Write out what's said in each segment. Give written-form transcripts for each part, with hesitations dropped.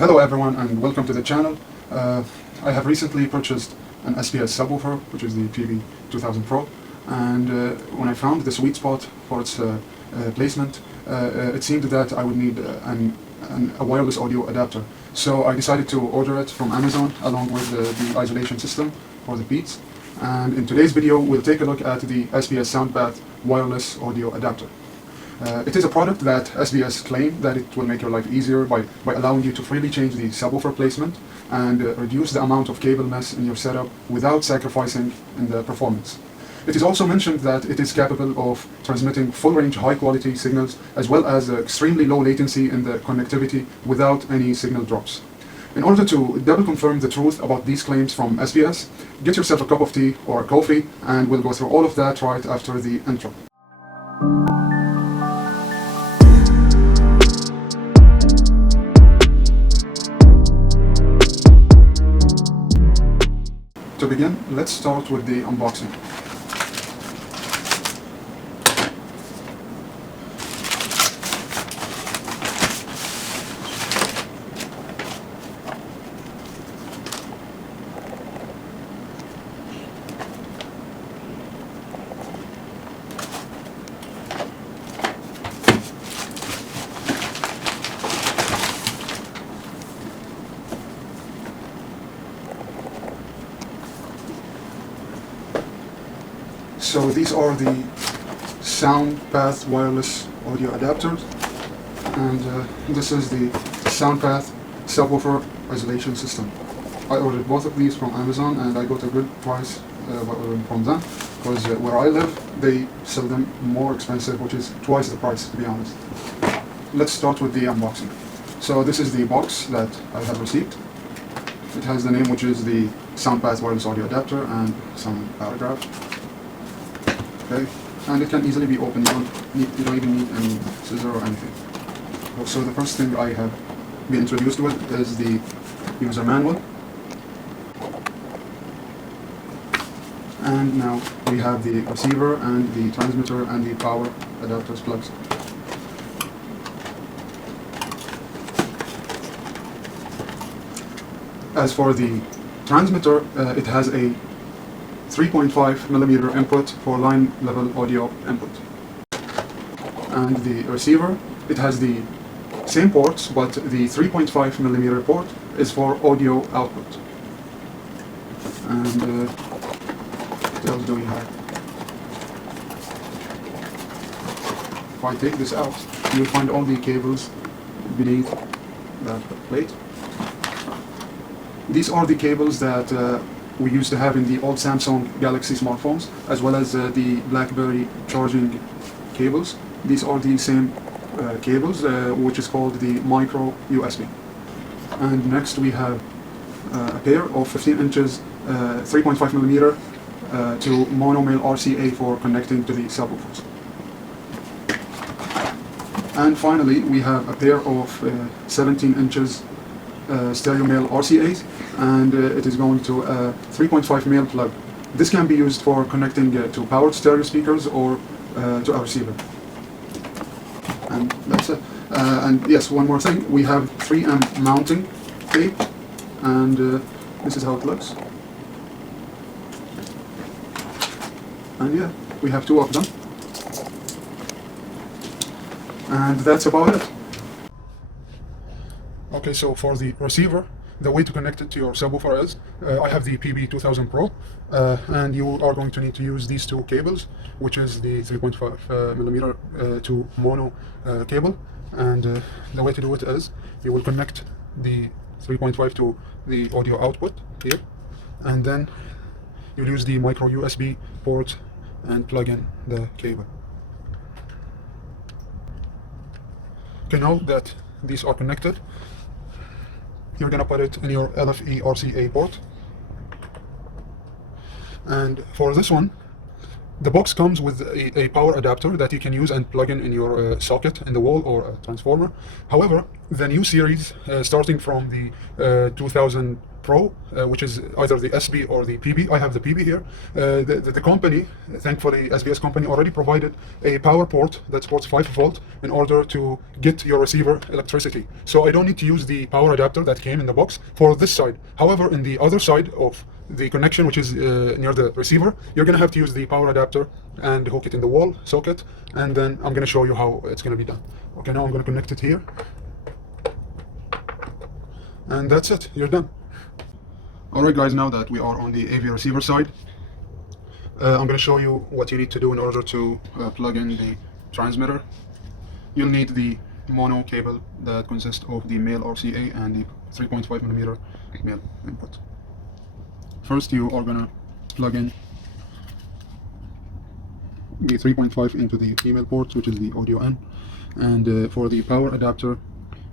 Hello everyone and welcome to the channel. I have recently purchased an SVS subwoofer, which is the PB2000 Pro, and when I found the sweet spot for its placement, it seemed that I would need a wireless audio adapter. So I decided to order it from Amazon along with the isolation system for the Beats. And in today's video we'll take a look at the SVS SoundPath wireless audio adapter. It is a product that SVS claim that it will make your life easier by allowing you to freely change the subwoofer placement and reduce the amount of cable mess in your setup without sacrificing in the performance. It is also mentioned that it is capable of transmitting full-range high-quality signals as well as extremely low latency in the connectivity without any signal drops. In order to double confirm the truth about these claims from SVS, get yourself a cup of tea or a coffee and we'll go through all of that right after the intro. To begin, let's start with the unboxing. So these are the SoundPath wireless audio adapters, and this is the SoundPath Subwoofer isolation system. I ordered both of these from Amazon and I got a good price by ordering from them, because where I live they sell them more expensive, which is twice the price, to be honest. Let's start with the unboxing. So this is the box that I have received. It has the name, which is the SoundPath wireless audio adapter, and some paragraphs. Okay, and it can easily be opened. You don't even need any scissor or anything. So the first thing I have been introduced with is the user manual. And now we have the receiver and the transmitter and the power adapters plugs. As for the transmitter, it has a 3.5mm input for line level audio input. And the receiver, it has the same ports, but the 3.5mm port is for audio output. And what else do we have? If I take this out, you'll find all the cables beneath that plate. These are the cables that we used to have in the old Samsung Galaxy smartphones, as well as the BlackBerry charging cables. These are the same cables, which is called the micro USB. And next we have a pair of 15 inches 3.5mm to mono male RCA for connecting to the subwoofers. And finally we have a pair of 17 inches stereo male RCAs, and it is going to a 3.5 male plug. This can be used for connecting to powered stereo speakers or to a receiver. And that's it. And yes, one more thing, we have 3M mounting tape, and this is how it looks. And yeah, we have two of them. And that's about it. Okay, so for the receiver, the way to connect it to your subwoofer is, I have the PB2000 Pro, and you are going to need to use these two cables, which is the 3.5mm to mono cable. And the way to do it is, you will connect the 3.5 to the audio output here, and then you'll use the micro USB port and plug in the cable. Okay, now that these are connected, you're gonna put it in your LFE RCA port. And for this one, the box comes with a power adapter that you can use and plug in your socket in the wall or a transformer. However, the new series, starting from the Pro, which is either the SB or the PB. I have the PB here. The company, thankfully, SVS company already provided a power port that supports 5 volt in order to get your receiver electricity. So I don't need to use the power adapter that came in the box for this side. However, in the other side of the connection, which is near the receiver, you're going to have to use the power adapter and hook it in the wall socket, and then I'm going to show you how it's going to be done. Okay, now I'm going to connect it here, and that's it, you're done. Alright guys, now that we are on the AV receiver side, I'm going to show you what you need to do in order to plug in the transmitter. You'll need the mono cable that consists of the male RCA and the 3.5mm male input. First, you are going to plug in the 3.5 into the female port, which is the audio in, and for the power adapter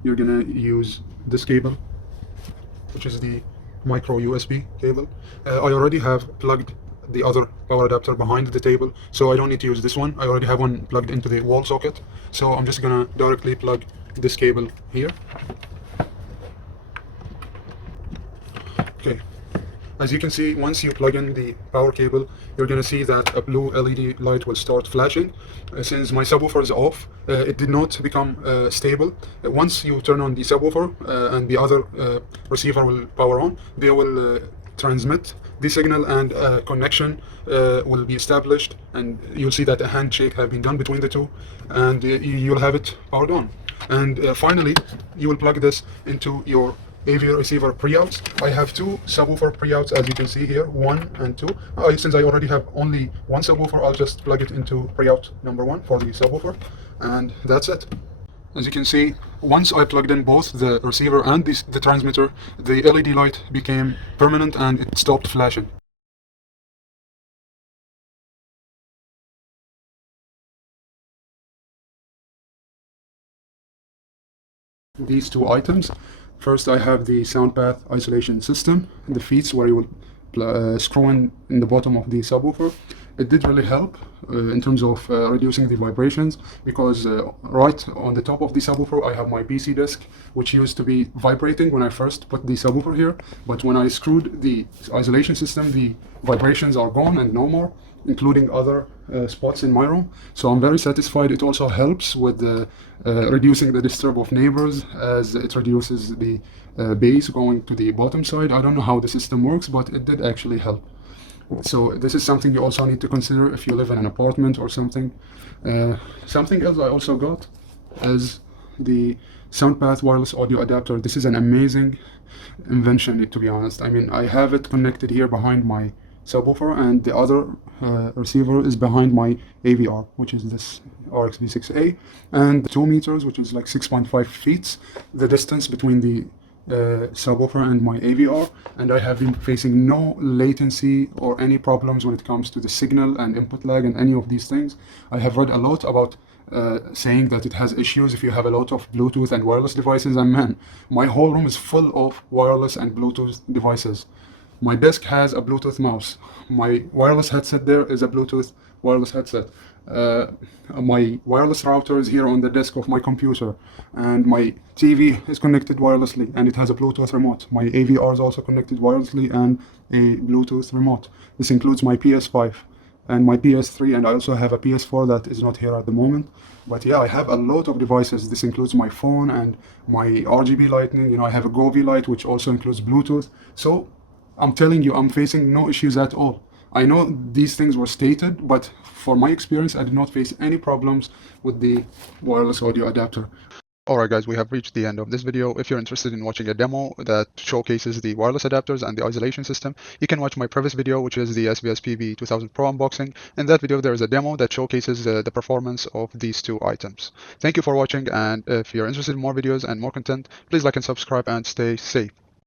you're going to use this cable, which is the micro USB cable. I already have plugged the other power adapter behind the table, so I don't need to use this one. I already have one plugged into the wall socket, so I'm just gonna directly plug this cable here. Okay, as you can see, once you plug in the power cable, you're gonna see that a blue LED light will start flashing. Since my subwoofer is off, it did not become stable. Once you turn on the subwoofer and the other receiver will power on, they will transmit the signal, and connection will be established, and you'll see that a handshake have been done between the two, and you'll have it powered on. And finally, you will plug this into your AV receiver pre-outs. I have 2 subwoofer pre-outs, as you can see here, 1 and 2. Since I already have only one subwoofer, I'll just plug it into pre-out number 1 for the subwoofer, and that's it. As you can see, once I plugged in both the receiver and the transmitter, the LED light became permanent and it stopped flashing. These 2 items. First, I have the SoundPath isolation system, the feet where you will screw in the bottom of the subwoofer. It did really help in terms of reducing the vibrations, because right on the top of the subwoofer I have my PC disc, which used to be vibrating when I first put the subwoofer here, but when I screwed the isolation system, the vibrations are gone and no more, including other spots in my room. So I'm very satisfied. It also helps with reducing the disturb of neighbors, as it reduces the bass going to the bottom side. I don't know how the system works, but it did actually help. So this is something you also need to consider if you live in an apartment or something. Something else I also got is the SoundPath wireless audio adapter. This is an amazing invention, to be honest. I mean, I have it connected here behind my subwoofer, and the other receiver is behind my AVR, which is this RXV6A, and 2 meters, which is like 6.5 feet, the distance between the subwoofer and my AVR, and I have been facing no latency or any problems when it comes to the signal and input lag and any of these things. I have read a lot about saying that it has issues if you have a lot of Bluetooth and wireless devices, and man, my whole room is full of wireless and Bluetooth devices. My desk has a Bluetooth mouse. My wireless headset there is a Bluetooth wireless headset. My wireless router is here on the desk of my computer, and my TV is connected wirelessly and it has a Bluetooth remote. My AVR is also connected wirelessly and a Bluetooth remote. This includes my PS5 and my PS3, and I also have a PS4 that is not here at the moment. But yeah, I have a lot of devices. This includes my phone and my RGB lighting. You know, I have a Govee light, which also includes Bluetooth. So I'm telling you, I'm facing no issues at all. I know these things were stated, but for my experience, I did not face any problems with the wireless audio adapter. Alright guys, we have reached the end of this video. If you're interested in watching a demo that showcases the wireless adapters and the isolation system, you can watch my previous video, which is the SVS PB 2000 Pro unboxing. In that video, there is a demo that showcases the performance of these 2 items. Thank you for watching, and if you're interested in more videos and more content, please like and subscribe and stay safe.